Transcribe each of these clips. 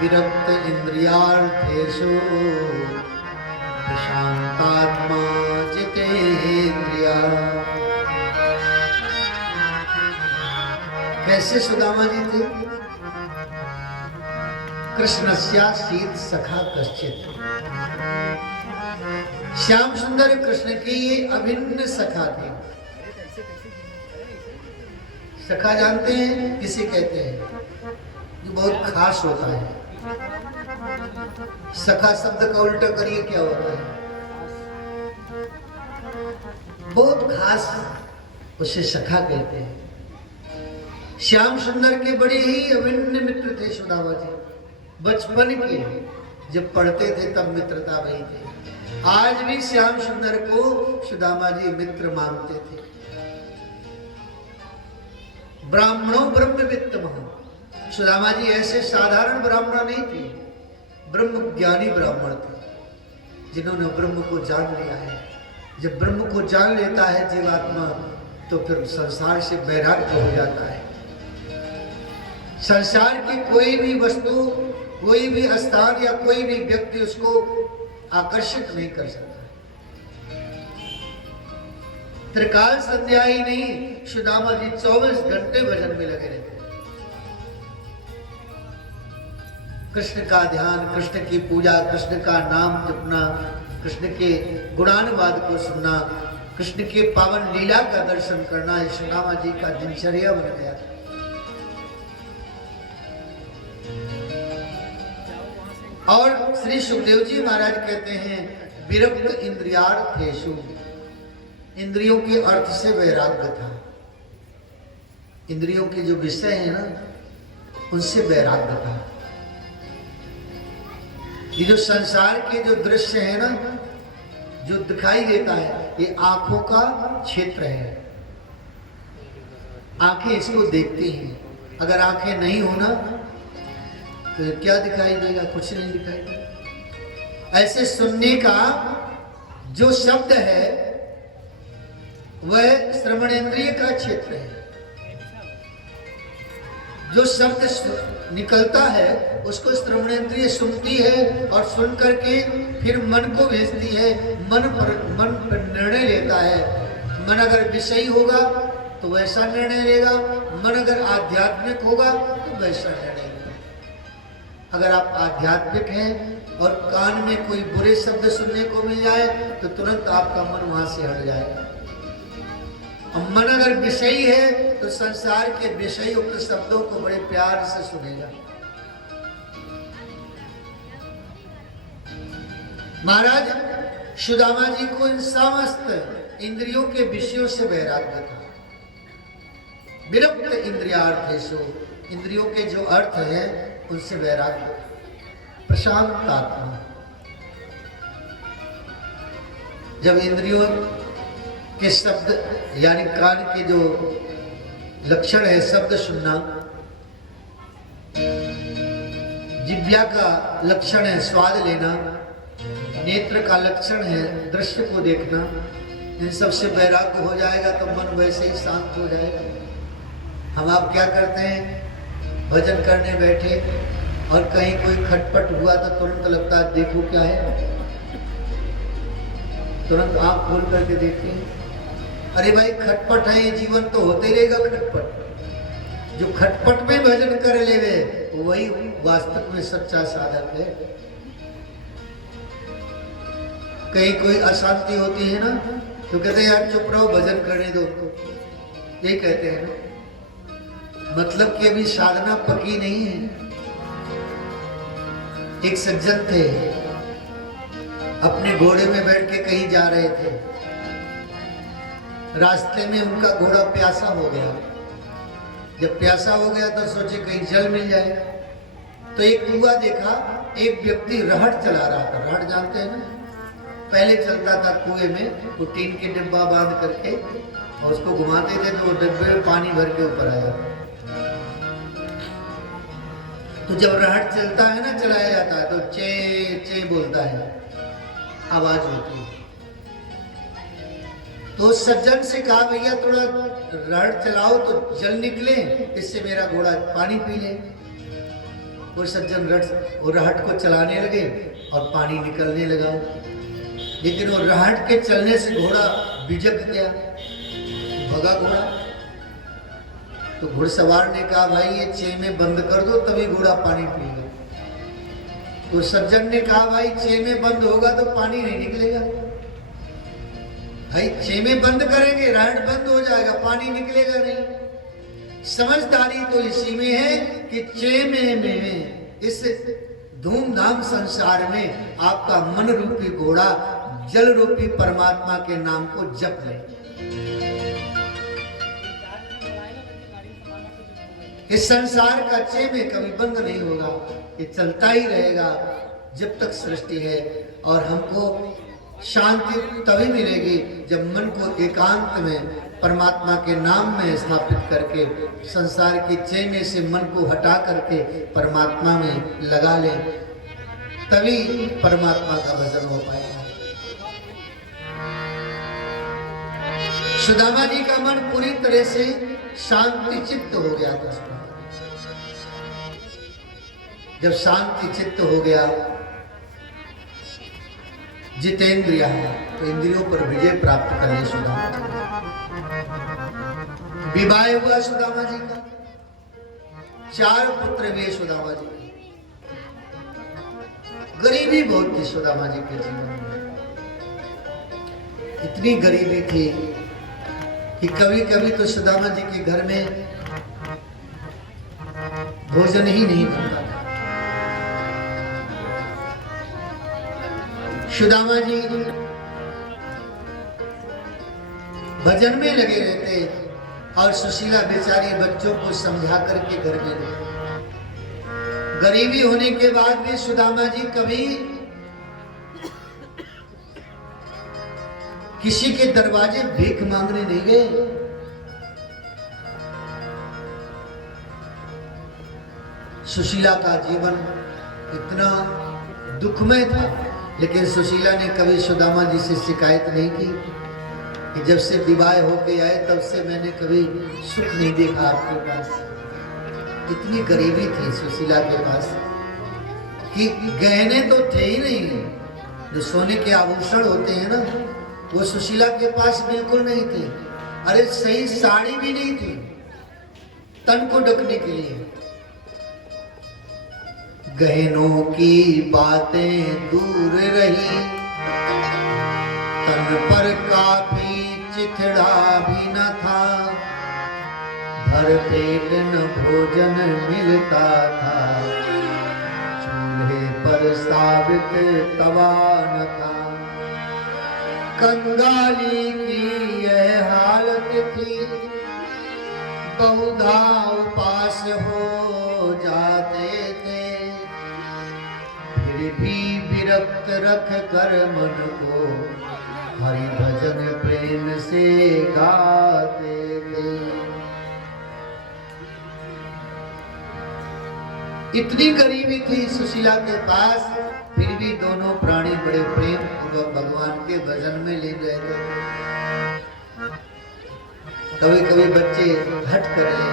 विरक्त इंद्रियार्थेषु प्रशांतात्मा जितेन्द्रिया। कैसे सुदामा जी थे? कृष्णस्यासीत् सखा कश्चित्। श्याम सुंदर कृष्ण के ये अभिन्न सखा थे। सखा जानते हैं किसे कहते हैं? जो बहुत खास होता है। सखा शब्द का उल्टा करिए क्या होता है? बहुत खास, उसे सखा कहते हैं। श्याम सुंदर के बड़े ही अभिन्न मित्र थे सुदामा जी। बचपन के जब पढ़ते थे तब मित्रता वही थी। आज भी श्याम सुंदर को सुदामा जी मित्र मानते थे। ब्राह्मणों ब्रह्मवित्तमः। सुदामा जी ऐसे साधारण ब्राह्मण नहीं थे, ब्रह्म ज्ञानी ब्राह्मण थे जिन्होंने ब्रह्म को जान लिया है। जब ब्रह्म को जान लेता है जीवात्मा तो फिर संसार से वैराग्य हो जाता है। संसार की कोई भी वस्तु, कोई भी स्थान या कोई भी व्यक्ति उसको आकर्षित नहीं कर सकता। त्रिकाल संध्या ही नहीं, सुदामा जी 24 घंटे भजन में लगे रहते। कृष्ण का ध्यान, कृष्ण की पूजा, कृष्ण का नाम जपना, कृष्ण के गुणानुवाद को सुनना, कृष्ण के पावन लीला का दर्शन करना, ये सुदामा जी का दिनचर्या बन गया था। और श्री सुखदेव जी महाराज कहते हैं विरक्त इंद्रियार्थेषु। इंद्रियों के अर्थ से वैराग्य था। इंद्रियों के जो विषय है ना, उनसे वैराग्य था। ये जो संसार के जो दृश्य है ना, जो दिखाई देता है, ये आंखों का क्षेत्र है। आंखें इसको देखती हैं। अगर आंखें नहीं हो ना तो क्या दिखाई देगा? कुछ नहीं दिखाई देगा। ऐसे सुनने का जो शब्द है वह श्रवणेंद्रिय का क्षेत्र है। जो शब्द निकलता है उसको श्रवणेंद्रिय सुनती है और सुन करके फिर मन को भेजती है। मन पर निर्णय लेता है। मन अगर विषयी होगा तो वैसा निर्णय लेगा, मन अगर आध्यात्मिक होगा तो वैसा निर्णय लेगा। अगर आप आध्यात्मिक हैं और कान में कोई बुरे शब्द सुनने को मिल जाए तो तुरंत आपका मन वहां से हट जाएगा। और मन अगर विषयी है तो संसार के विषय युक्त शब्दों को बड़े प्यार से सुनेगा। महाराज सुदामा जी को इन समस्त इंद्रियों के विषयों से वैराग्य था। विरक्त इंद्रियार्थेषु, इंद्रियों के जो अर्थ है उनसे वैराग्य। प्रशांत आत्मा। जब इंद्रियों के शब्द यानी कान के जो लक्षण है, शब्द सुनना, जिह्वा का लक्षण है स्वाद लेना, नेत्र का लक्षण है दृश्य को देखना, इन सबसे वैराग्य हो जाएगा तो मन वैसे ही शांत हो जाएगा। हम आप क्या करते हैं? भजन करने बैठे और कहीं कोई खटपट हुआ तो तुरंत लगता है देखो क्या है, तुरंत आंख खोल करके देखते हैं। अरे भाई खटपट है, ये जीवन तो होते ही रहेगा खटपट। जो खटपट में भजन कर लेवे वही वास्तव में सच्चा साधक है। कहीं कोई अशांति होती है ना तो कहते हैं यार चुप रहो, भजन करने दो, यही कहते हैं ना। मतलब कि अभी साधना पकी नहीं है। एक सज्जन थे, अपने घोड़े में बैठ के कहीं जा रहे थे। रास्ते में उनका घोड़ा प्यासा हो गया। जब प्यासा हो गया तो सोचे कहीं जल मिल जाए, तो एक कुआं देखा। एक व्यक्ति रहट चला रहा था। रहट जानते हैं ना? पहले चलता था कुएं में, वो टीन के डिब्बा बांध करके और उसको घुमाते थे तो वो डिब्बे में पानी भर के ऊपर आया। तो जब रहट चलता है ना, चलाया जाता है तो चे चे बोलता है, आवाज होती है। तो सज्जन से कहा भैया थोड़ा रहट चलाओ तो जल निकले, इससे मेरा घोड़ा पानी पी ले। वो सज्जन वो रहट को चलाने लगे और पानी निकलने लगा, लेकिन वो रहट के चलने से घोड़ा बिजक गया, भगा घोड़ा। तो घुड़सवार ने कहा भाई ये चेमे बंद कर दो तभी घोड़ा पानी पिएगा। तो सज्जन ने कहा भाई चेमे बंद होगा तो पानी नहीं निकलेगा। भाई चेमे बंद करेंगे रहट बंद हो जाएगा, पानी निकलेगा नहीं। समझदारी तो इसी में है कि चेमे में, इस धूमधाम संसार में आपका मन रूपी घोड़ा जल रूपी परमात्मा के नाम को जप ले। इस संसार का चेमे कभी बंद नहीं होगा, ये चलता ही रहेगा जब तक सृष्टि है। और हमको शांति तभी मिलेगी जब मन को एकांत में परमात्मा के नाम में स्थापित करके संसार के चेमे से मन को हटा करके परमात्मा में लगा ले, तभी परमात्मा का भजन हो पाएगा। सुदामा जी का मन पूरी तरह से शांति चित्त हो गया था। जब शांति चित्त हो गया, जितेंद्रिय तो इंद्रियों पर विजय प्राप्त कर ले सुदामा जी। विवाह हुआ सुदामा जी का, 4 पुत्र हुए सुदामा जी के। गरीबी बहुत थी सुदामा जी के जीवन में, इतनी गरीबी थी कि कभी कभी तो सुदामा जी के घर में भोजन ही नहीं बनता था। सुदामा जी भजन में लगे रहते और सुशीला बेचारी बच्चों को समझा करके घर में रहते। गरीबी होने के बाद भी सुदामा जी कभी किसी के दरवाजे भीख मांगने नहीं गए। सुशीला का जीवन इतना दुखमय था, लेकिन सुशीला ने कभी सुदामा जी से शिकायत नहीं की कि जब से विवाह होके आए तब से मैंने कभी सुख नहीं देखा आपके पास। इतनी गरीबी थी सुशीला के पास कि गहने तो थे ही नहीं, जो सोने के आभूषण होते हैं ना, वो सुशीला के पास बिल्कुल नहीं थे। अरे सही साड़ी भी नहीं थी तन को ढकने के लिए। गहनों की बातें दूर रही, तन पर काफी चिथड़ा भी न था, भर पेट न भोजन मिलता था, चूल्हे पर साबित तवा न था। कंगाली की यह हालत थी, बहुधा उपास हो जाते थे, फिर भी विरक्त रख कर मन को हरि भजन प्रेम से गाते थे। इतनी गरीबी थी सुशीला के पास, फिर भी दोनों प्राणी बड़े प्रेम पूर्वक भगवान के भजन में लीन रहते थे। कभी कभी बच्चे हट कर रहे,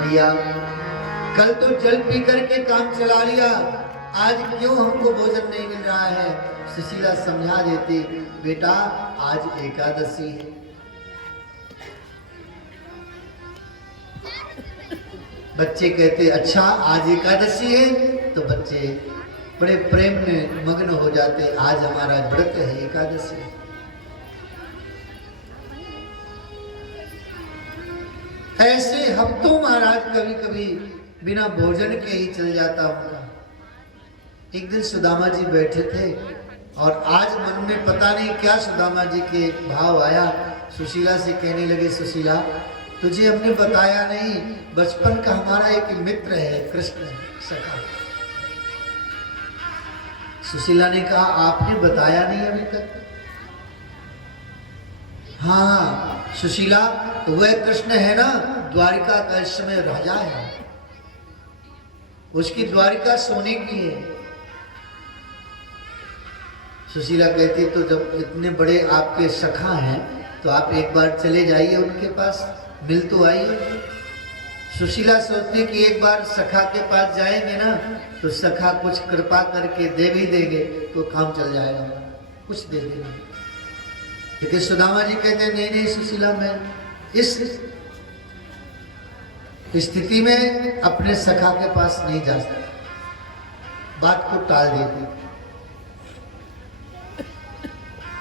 भैया कल तो जल पी करके काम चला लिया, आज क्यों हमको भोजन नहीं मिल रहा है। सुशीला समझा देती, बेटा आज एकादशी है। बच्चे कहते अच्छा आज एकादशी है, तो बच्चे बड़े प्रेम में मग्न हो जाते, आज हमारा व्रत है, एकादशी। ऐसे हफ्तों महाराज कभी कभी बिना भोजन के ही चल जाता उनका। एक दिन सुदामा जी बैठे थे और आज मन में पता नहीं क्या सुदामा जी के भाव आया। सुशीला से कहने लगे, सुशीला तुझे हमने बताया नहीं, बचपन का हमारा एक मित्र है कृष्ण सखा। सुशीला ने कहा आपने बताया नहीं अभी तक। हाँ सुशीला, वह कृष्ण है ना, द्वारिका का इस समय राजा है, उसकी द्वारिका सोने की है। सुशीला कहती तो जब इतने बड़े आपके सखा हैं तो आप एक बार चले जाइए उनके पास, मिल तो आइए। सुदामा जी कहते अच्छा आज एकादशी है, तो आज हम लोग क्या करेंगे, आज हम लोग सुशीला सोचती कि एक बार सखा के पास जाएंगे ना तो सखा कुछ कृपा करके दे भी देंगे तो काम चल जाएगा, कुछ दे देंगे। लेकिन सुदामा जी कहते हैं नहीं नहीं सुशीला, मैं इस स्थिति में अपने सखा के पास नहीं जा सकता, बात को टाल देती।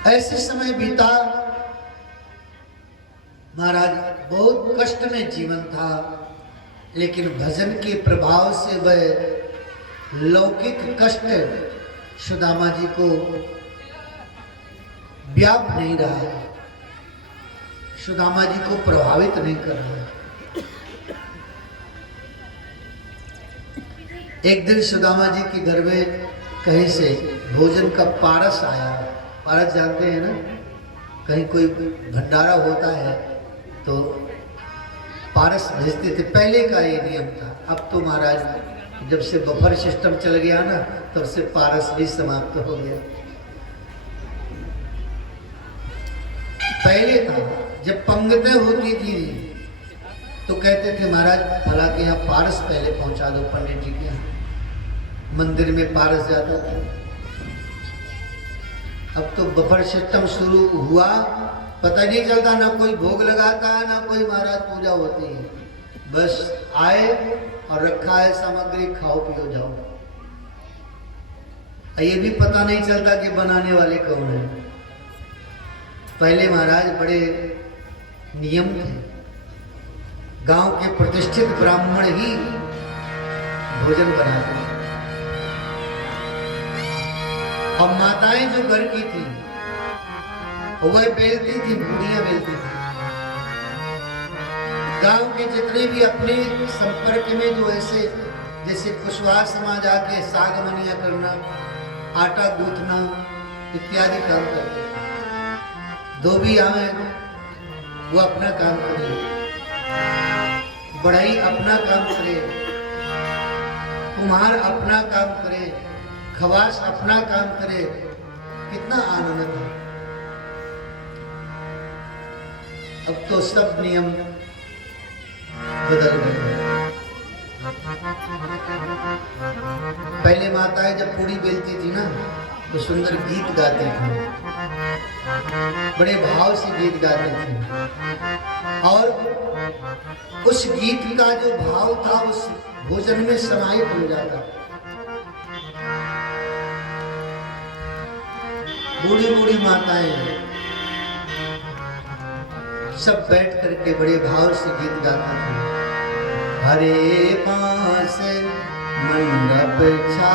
ऐसे समय बीता, महाराज बहुत कष्ट में जीवन था, लेकिन भजन के प्रभाव से वह लौकिक कष्ट सुदामा जी को व्याप नहीं रहा है, सुदामा जी को प्रभावित नहीं कर रहा है। एक दिन सुदामा जी के घर में कहीं से भोजन का पारस आया। पारस जानते हैं ना, कहीं कोई भंडारा होता है तो पारस भेजते थे, पहले का ये नियम था। अब तो महाराज जब से बफर सिस्टम चल गया ना तब से पारस भी समाप्त हो गया। पहले था जब पंगतें होती थी तो कहते थे महाराज फला के यहाँ पारस पहले पहुंचा दो, पंडित जी के यहाँ मंदिर में पारस जाता था। अब तो बफर सिस्टम शुरू हुआ, पता नहीं चलता, ना कोई भोग लगाता है ना कोई महाराज पूजा होती है, बस आए और रखा है सामग्री, खाओ पियो जाओ। ये भी पता नहीं चलता कि बनाने वाले कौन है। पहले महाराज बड़े नियम थे, गांव के प्रतिष्ठित ब्राह्मण ही भोजन बनाते थे और माताएं जो घर की थी वह बेलती थी, बूढ़ियां बेलती थी। गांव के जितने भी अपने संपर्क में जो ऐसे जैसे कुशवाहा समाज आके साग मनिया करना, आटा गूंथना इत्यादि काम करते, धोबी आवे वो अपना काम करे, बढ़ई अपना काम करे, कुम्हार अपना काम करे, खवास अपना काम करे, कितना आनंद है। अब तो सब नियम बदल गए। पहले माताएं जब पूड़ी बेलती थी ना तो सुंदर गीत गाती थी, बड़े भाव से गीत गाती थी और उस गीत का जो भाव था उस भोजन में समाहित हो जाता। बूढ़ी बूढ़ी माताएं सब बैठ करके बड़े भाव से गीत गाती थी। हरे पास मंडप छा